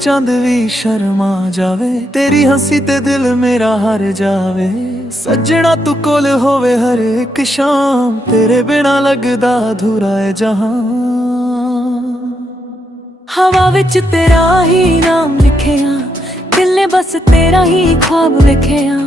चंद भी शर्मा जावे, तेरी हंसी ते दिल मेरा हर जावे। सजना तू कोल होवे हर एक शाम, तेरे बिना लगदा अधूरा है जहां। हवा विच तेरा ही नाम लिखिया, दिल ने बस तेरा ही ख्वाब लिखिया।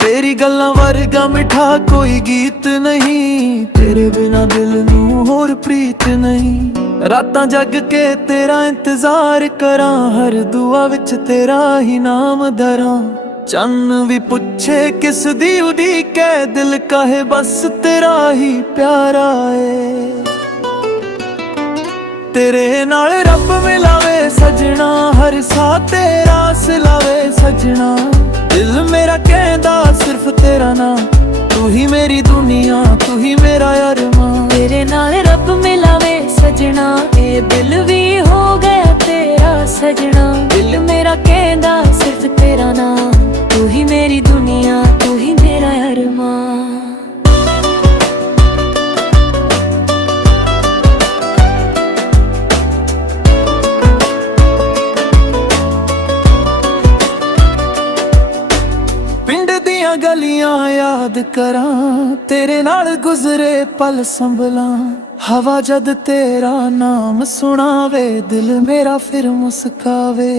तेरी गल्लां वर्गा मिठा कोई गीत नहीं, तेरे बिना दिल नू होर प्रीत नहीं। रातां जग के तेरा इंतजार करां, हर दुआ विच तेरा ही नाम धरां। चन्न भी पुछे किस दी उड़ीक है, दिल कहे बस तेरा ही प्यारा है। तेरे नाल रब मिलावे सजना, हर सा तेरा सिलावे सजना। दिल मेरा कहदा सिर्फ तेरा नाम, तू ही मेरी दुनिया तू ही मेरा अरमां। तेरे नाल रब मिलावे सजना, ये दिल भी हो गया तेरा सजना। दिल मेरा कहदा सिर्फ तेरा नाम, तू ही मेरी दुनिया तू ही मेरा अरमां। गलियां याद करां, तेरे नाल गुजरे पल संभलां। हवा जद तेरा नाम सुनावे, दिल मेरा फिर मुस्कावे।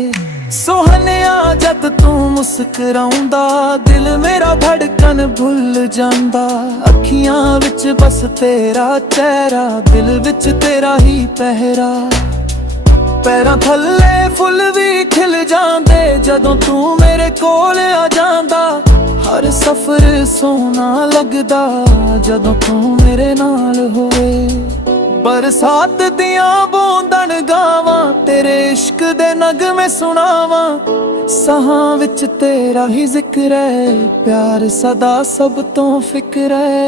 सोहनिया जद तू मुस्कुराउंदा, दिल मेरा धड़कन भुल जांदा। अखियां विच बस तेरा चेहरा, दिल विच तेरा ही पहरा। पैरां थल्ले फुल भी खिल जांदे, जदों तू मेरे कोल आ जांदा। हर सफर सोना लगदा, जदों तू मेरे नाल होवे। बरसात दियां बूंदन गावां, तेरे इश्क दे नगमे सुनावां। सहां विच तेरा ही जिक्र है, प्यार सदा सब तो फिक्र है।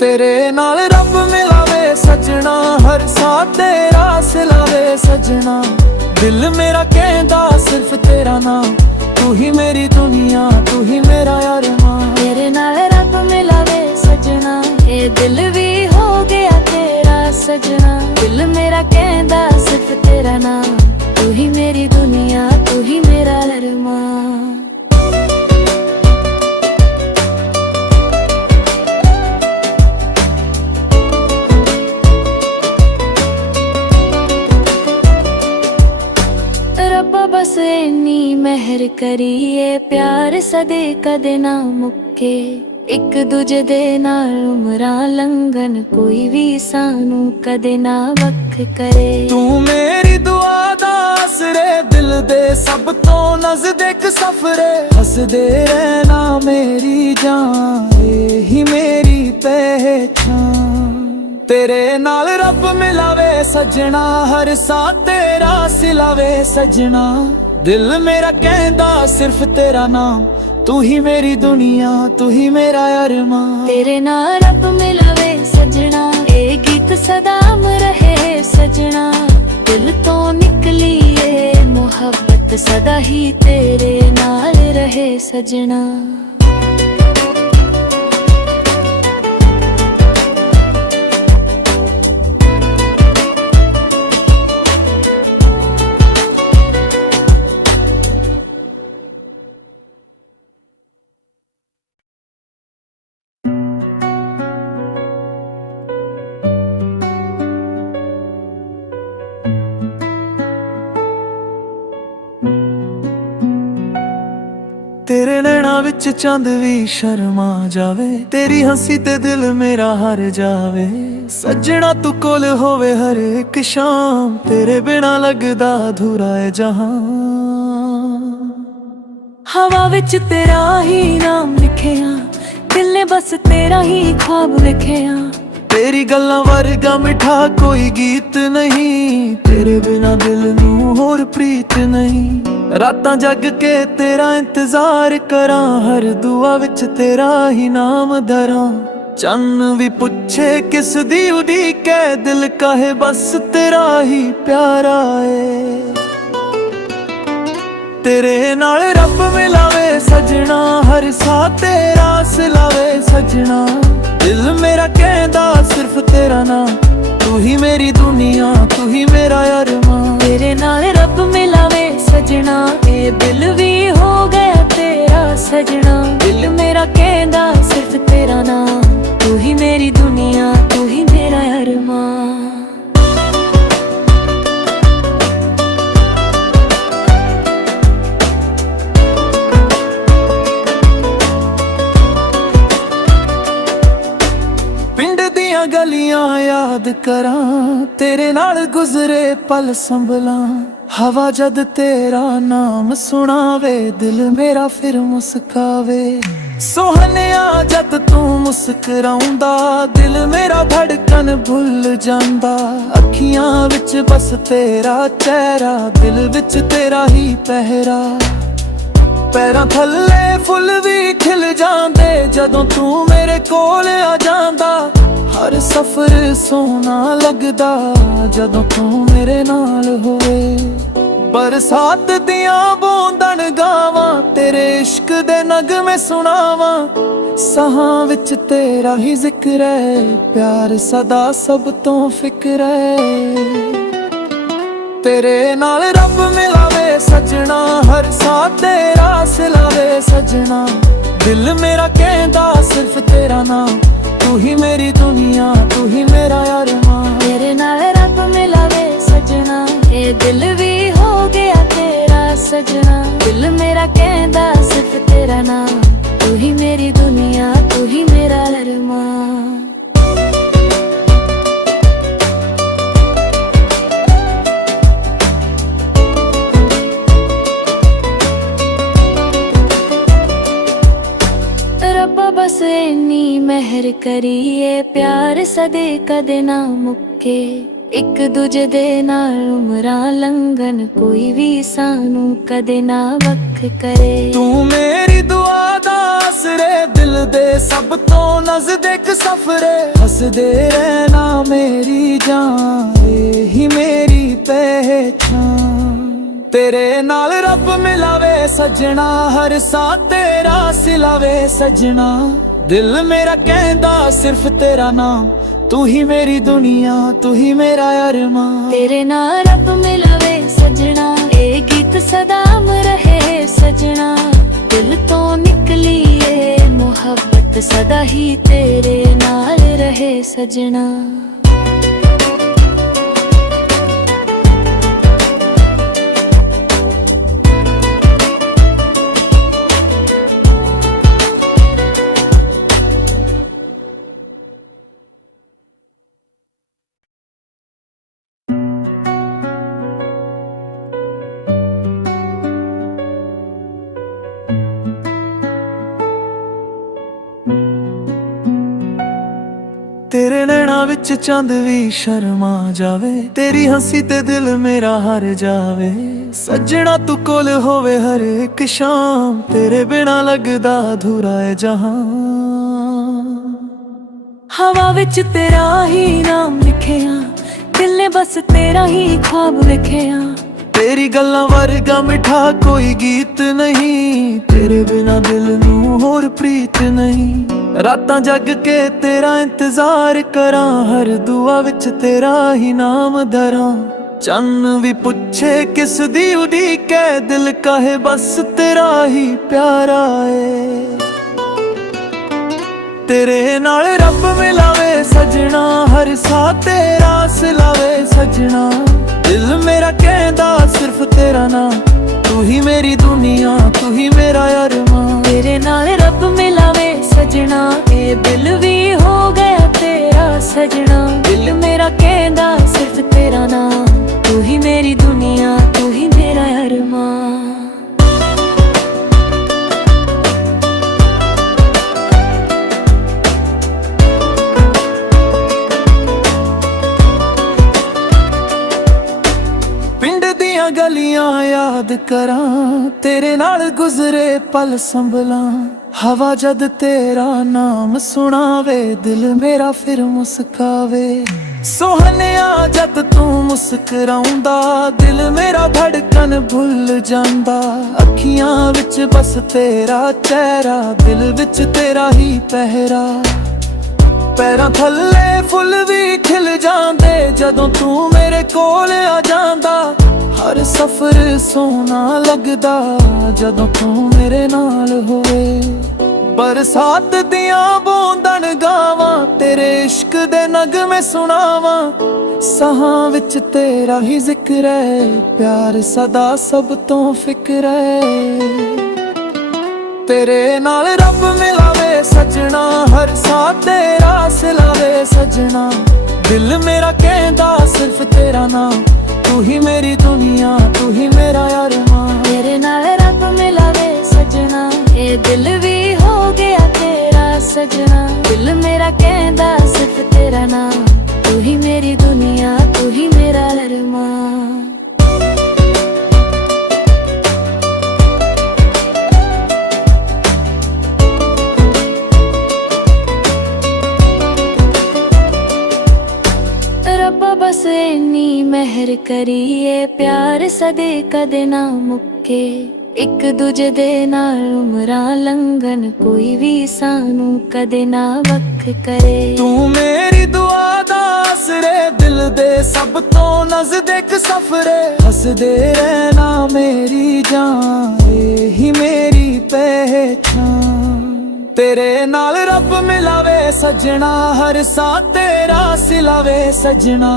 तेरे नाल रब मिलावे सजना, हर सा तेरा सिलावे सजना। दिल मेरा कहदा सिर्फ तेरा नाम, तू ही मेरी दुनिया तू ही मेरा अरमां। तेरे नाल रब मिलावे सजना, ये दिल भी हो गया तेरा सजना। दिल मेरा कहदा सिर्फ तेरा नाम, तू ही मेरी दुनिया तू ही मेरा अरमां। बस इन्नी मेहर करिए, प्यार सदे कदे ना मुक्के। एक दूजे दे नाल उमरां लंघन, कोई भी सानू कदे ना वख करे। तू मेरी दुआ दा आसरे, दिल दे सब तो नजदीक सफरे। हसदे रहना मेरी जान, यही मेरी पहचान। तेरे नाल रब मिलावे सजना, हर सा तेरा सिलावे सजना। दिल मेरा कहदा सिर्फ तेरा नाम, तू ही मेरी दुनिया तू ही मेरा अरमां। तेरे नाल रब मिलावे सजना, ये गीत सदा रहे सजना। दिल तो निकली ये मोहब्बत, सदा ही तेरे नाल रहे सजना। तेरे नैना विच चंद भी शर्मा जावे, तेरी हंसी ते दिल मेरा हर जावे। सजना तू कोल होवे हर एक शाम, तेरे बिना लगदा अधूरा है जहां। हवा विच तेरा ही नाम लिखिया, दिल ने बस तेरा ही ख्वाब लिखिया। तेरी गल्लां वर्गा मिठा कोई गीत नहीं, तेरे बिना दिल नू होर प्रीत नहीं। रातां जग के तेरा इंतजार करां, हर दुआ विच तेरा ही नाम धरां। चन्न भी पुछे किस दी उड़ीक है, दिल कहे बस तेरा ही प्यारा है। तेरे नाल रब मिलावे सजना, हर सा तेरा सिलावे सजना। दिल मेरा कहदा सिर्फ तेरा नाम, तू तू ही मेरी दुनिया, तू ही मेरा अरमां। तेरे नाल रब मिलावे सजना, ये दिल भी हो गया तेरा सजना। दिल मेरा कहंदा सिर्फ तेरा नाम, तू ही मेरी दुनिया, तू ही मेरा अरमां। गलियां याद करां, तेरे नाल गुजरे पल संभलां। हवा जद तेरा नाम सुनावे, दिल मेरा फिर मुस्कावे। सोहनिया जद तू मुस्कुराउंदा, दिल मेरा धड़कन भुल जांदा। अखियां विच बस तेरा चेहरा, दिल विच तेरा ही पहरा। पैरां थल्ले फुल भी खिल जांदे, जदों तू मेरे कोल आ जांदा। हर सफर सोना लगदा, जदों तू मेरे नाल होवे। बरसात दियां बूंदन गावां, तेरे इश्क दे नगमे सुनावां। साहां विच तेरा ही जिक्र है, प्यार सदा सब तो फिक्र है। तेरे नाल रब मिलावे सजना, हर साथ तेरा सिलावे सजना। दिल मेरा कहंदा सिर्फ तेरा नाम, तू ही मेरी दुनिया, तू ही मेरा अरमां। तेरे नाल रब मिलावे सजना, ये दिल भी हो गया तेरा सजना। दिल मेरा कहंदा सिर्फ तेरा नाम, तू ही मेरी दुनिया, तू ही मेरा अरमां। रब्बा बस इन्नी मेहर करिए, प्यार सदे कदे ना मुक्के। एक दूजे दे नाल उमरां लंघन, कोई भी सानू कदे ना वख करे। तू मेरी दुआ दा आसरे, दिल दे सब तो नजदीक सफरे। हसदे रहना मेरी जान, ही मेरी पहचान। तेरे नाल रब मिलावे सजना, हर साथ तेरा सिलावे सजना। दिल मेरा कहंदा सिर्फ तेरा नाम, तू ही मेरी दुनिया, तू ही मेरा अरमां। तेरे नाल रब मिलावे सजना, ए गीत सदा रहे सजना। दिल तो निकली ये मोहब्बत, सदा ही तेरे नाल रहे सजना। तेरे नैना विच चंद भी शर्मा जावे, तेरी हंसी ते दिल मेरा हर जावे। सजना तू कोल होवे हर एक शाम, तेरे बिना लगदा अधूरा है जहां। हवा विच तेरा ही नाम लिखिया, दिल ने बस तेरा ही ख्वाब लिखिया। तेरी गल्लां वर्गा मिठा कोई गीत नहीं, तेरे बिना दिल नू होर प्रीत नहीं। रातां जग के तेरा इंतजार करां, हर दुआ विच तेरा ही नाम धरां। चन्न भी पुछे किस दी उड़ीक है, दिल कहे बस तेरा ही प्यारा है। तेरे नाल रब मिलावे सजना, हर साथ तेरा सिलावे सजना। दिल मेरा कहंदा सिर्फ तेरा नाम, तू ही मेरी दुनिया, तू ही मेरा अरमां। तेरे नाल रब मिलावे सजना, ये दिल भी हो गया तेरा सजना। दिल मेरा कहंदा सिर्फ तेरा नाम, तू ही मेरी दुनिया, तू ही मेरा अरमां। गलियां याद करां, तेरे नाल गुजरे पल संभलां। हवा जद तेरा नाम सुनावे, दिल मेरा फिर मुस्कावे। सोहनिया जद तू मुस्कुराउंदा, दिल मेरा धड़कन भुल जांदा। अखियां विच बस तेरा चेहरा, दिल विच तेरा ही पहरा। ਪੈਰਾਂ ਥੱਲੇ ਫੁੱਲ ਵੀ ਖਿਲ ਜਾਂਦੇ ਜਦੋਂ ਤੂੰ ਮੇਰੇ ਕੋਲ ਆ ਜਾਂਦਾ। ਹਰ ਸਫ਼ਰ ਸੋਹਣਾ ਲੱਗਦਾ ਜਦੋਂ ਤੂੰ ਮੇਰੇ ਨਾਲ ਹੋਵੇ। ਬਰਸਾਤ ਦੀਆਂ ਬੂੰਦਣ ਗਾਵਾਂ, ਤੇਰੇ ਇਸ਼ਕ ਦੇ ਨਗਮੇ ਸੁਣਾਵਾਂ। ਸਾਹਾਂ ਵਿੱਚ ਤੇਰਾ ਹੀ ਜ਼ਿਕਰ ਹੈ, ਪਿਆਰ ਸਦਾ ਸਭ ਤੋਂ ਫਿਕਰ ਹੈ। ਤੇਰੇ ਨਾਲ ਰੱਬ ਮਿਲਾਵੇ ਸਜਣਾ, ਹਰ ਸਾਹ ਤੇਰਾ ਸਿਲਾਵੇ ਸਜਣਾ। ਦਿਲ ਮੇਰਾ ਕਹਿੰਦਾ ਸਿਰਫ ਤੇਰਾ ਨਾਮ, ਤੂੰ ਹੀ ਮੇਰੀ ਦੁਨੀਆ, ਤੂੰ ਹੀ ਮੇਰਾ ਅਰਮਾਨ। ਤੇਰੇ ਨਾਲ ਰੱਬ ਮਿਲਾਵੇ ਸਜਣਾ, ਇਹ ਦਿਲ ਵੀ ਹੋ ਗਿਆ ਤੇਰਾ ਸਜਣਾ। ਦਿਲ ਮੇਰਾ ਕਹਿੰਦਾ ਸਿਰਫ ਤੇਰਾ ਨਾਮ, ਤੂੰ ਹੀ ਮੇਰੀ ਦੁਨੀਆ, ਤੂੰ ਹੀ ਮੇਰਾ ਅਰਮਾਨ। ਰੱਬਾ ਬਸ ਇੰਨੀ ਮਿਹਰ ਕਰੀਏ, ਪਿਆਰ ਸਦੇ ਕਦੇ ਨਾ ਮੁੱਕੇ। ਇੱਕ ਦੂਜੇ ਦੇ ਨਾਲ ਉਮਰਾਂ ਲੰਘਣ, ਕੋਈ ਵੀ ਸਾਨੂੰ ਕਦੇ ਨਾ ਵੱਖ ਕਰੇ। ਤੂੰ ਮੇਰੀ ਦੁਆ ਦਾ ਆਸਰੇ, ਦਿਲ ਦੇ ਸਭ ਤੋਂ ਨਜ਼ਦੀਕ ਸਫਰੇ। ਹੱਸਦੇ ਰਹਿਣਾ ਮੇਰੀ ਜਾਨ, ਇਹੀ ਮੇਰੀ ਪਹਿਚਾਨ। ਤੇਰੇ ਨਾਲ ਰੱਬ ਮਿਲਾਵੇ ਸਜਣਾ, ਹਰ ਸਾਹ ਤੇਰਾ ਸਿਲਾਵੇ ਸਜਣਾ।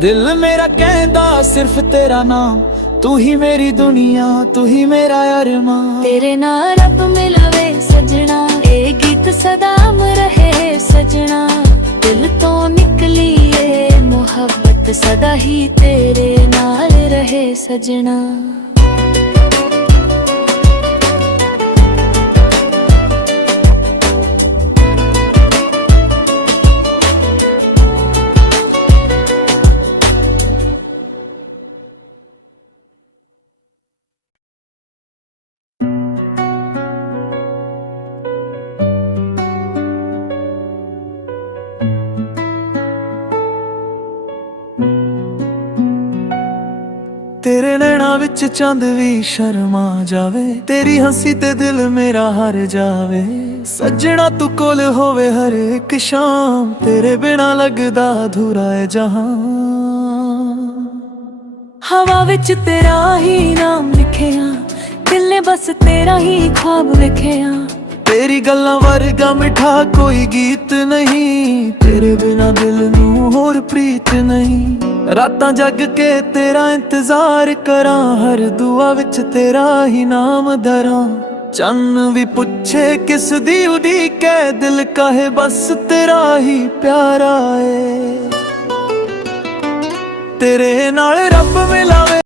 ਦਿਲ ਮੇਰਾ ਕਹਿੰਦਾ ਸਿਰਫ ਤੇਰਾ ਨਾਮ, ਤੂੰ ਹੀ ਮੇਰੀ ਦੁਨੀਆ, ਤੂੰ ਹੀ ਮੇਰਾ ਅਰਮਾਨ। ਤੇਰੇ ਨਾਲ ਰੱਬ ਮਿਲਾਵੇ ਸਜਣਾ, ਇਹ ਗੀਤ ਸਦਾ ਅਮਰ ਰਹੇ ਸਜਣਾ। ਦਿਲ ਤੋਂ ਨਿਕਲੀ ਏ ਮੁਹੱਬਤ, ਸਦਾ ਹੀ ਤੇਰੇ ਨਾਲ ਰਹੇ ਸਜਣਾ। ਤੇਰੇ ਨੈਣਾਂ ਵਿੱਚ ਚੰਦ ਵੀ ਸ਼ਰਮਾ ਜਾਵੇ, ਤੇਰੀ ਹੰਸੀ ਤੇ ਦਿਲ ਮੇਰਾ ਹਰ ਜਾਵੇ। ਸੱਜਣਾ ਤੂੰ ਕੋਲ ਹੋਵੇ ਹਰ ਇੱਕ ਸ਼ਾਮ, ਤੇਰੇ ਬਿਨਾ ਲੱਗਦਾ ਅਧੂਰਾ ਏ ਜਹਾਂ। ਹਵਾ ਵਿੱਚ ਤੇਰਾ ਹੀ ਨਾਮ ਲਿਖਿਆ, ਦਿਲ ਨੇ ਬਸ ਤੇਰਾ ਹੀ ख्वाब ਵੇਖਿਆ। ਤੇਰੀ ਗੱਲਾਂ ਵਰਗਾ ਮਿੱਠਾ ਕੋਈ ਗੀਤ ਨਹੀਂ, ਤੇਰੇ ਬਿਨਾ ਦਿਲ ਨੂੰ ਹੋਰ ਪ੍ਰੀਤ ਨਹੀਂ। ਰਾਤਾਂ ਜਗ ਕੇ ਤੇਰਾ ਇੰਤਜ਼ਾਰ ਕਰਾਂ, ਹਰ ਦੁਆ ਵਿੱਚ ਤੇਰਾ ਹੀ ਨਾਮ ਧਰਾਂ। ਚੰਨ ਵੀ ਪੁੱਛੇ ਕਿਸ ਦੀ ਉਡੀਕ ਹੈ, ਦਿਲ ਕਹੇ ਬਸ ਤੇਰਾ ਹੀ ਪਿਆਰਾ ਏ। ਤੇਰੇ ਨਾਲ ਰੱਬ ਮਿਲਾ